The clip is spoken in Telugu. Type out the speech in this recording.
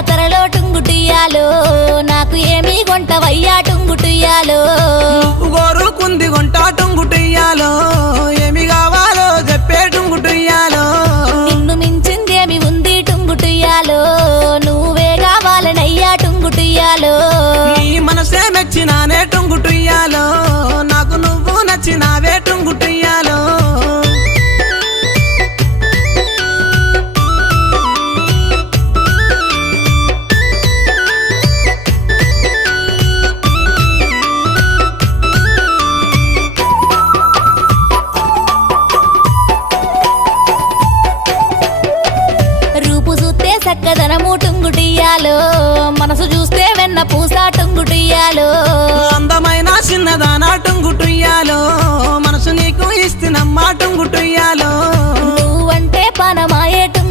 జాతరలో టుంగుటియాలో నాకు ఏమీ కొంటవయ్యా టుంగుటియాలో గోరుకుంది కొంట టుంగుటియాలో ఏమి కావాలో చెప్పే టుంగుటియాలో నిన్ను మించిందేమి ఉంది టుంగుటియాలో నువ్వే కావాలనయ్యా టుంగుటియాలో నీ మనసే మెచ్చినానే టుంగుటియాలో నాకు నువ్వు నచ్చినావే టుంగుటియాలో రూపు చూస్తే చక్కదనము టుంగుటియాలో మనసు చూస్తే వెన్న పూస టుంగుటియాలో అందమైన చిన్నదానా టుంగుటియాలో మనసు నీకు ఇస్తున్నమ్మా టుంగుటియాలో నువ్వంటే పనమాయే